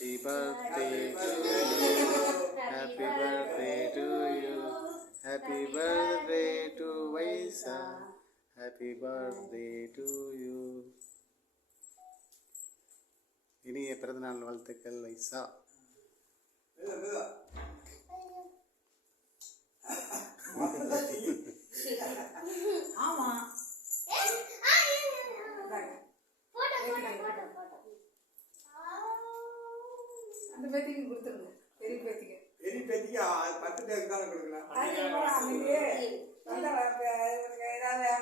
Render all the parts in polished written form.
Happy birthday to you. Happy birthday to you. Happy birthday to Vaisa. Happy birthday to you. இனிய பிறந்தநாள் வாழ்த்துக்கள் வைசா. ஆமா அந்த பேத்திக்கு கொடுத்துருங்க. பெரிய பேத்திக்கு 10 பேருக்கு தானே கொடுக்கலாம்.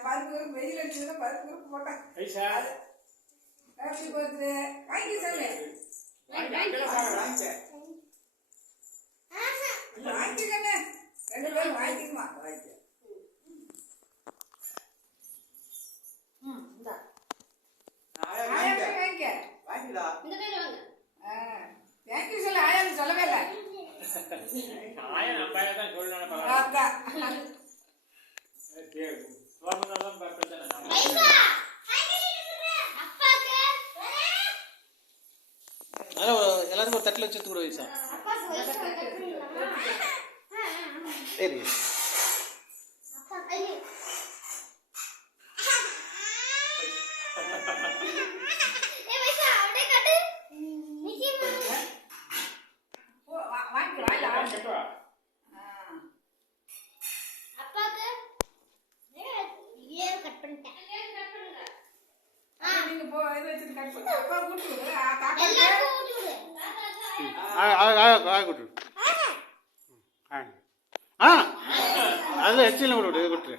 பருப்பு வெயில் அடிச்சதுன்னா பருப்பு போட்டேன். ஹாப்பி பர்த்டே வாங்கி சொல்லு. வாங்கிக்கண்ணே, 2 பேரும் வாங்கிக்குமா. தேங்க்யூ சொல்ல ஆயான்னு சொல்லவே இல்லை. எல்லாரும் ஒரு தட்டில் வச்சு கூட வைசா. சரி அதில் எச்சில் விடு விட்டுரு.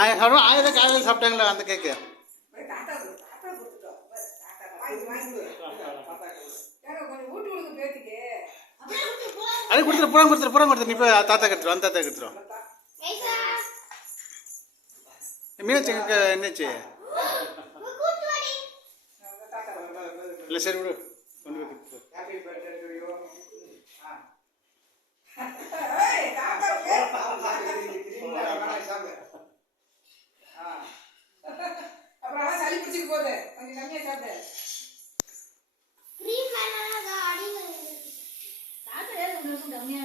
ஆயதை காலையில் சாப்பிட்டாங்களா அந்த கேக்கு? அது கொடுத்துரு, புறம் கொடுத்துரு. நீ போய் தாத்தா கட்டுறோம், அந்த தாத்தா கட்டுறோம். மீனாட்சி என்னாச்சு? இல்லை சரி விடு, கொண்டு போய் அப்புறம் சளி பிடிச்சிட்டு போகுது, கொஞ்சம் கம்மியா சாப்பிடு. கம்மியா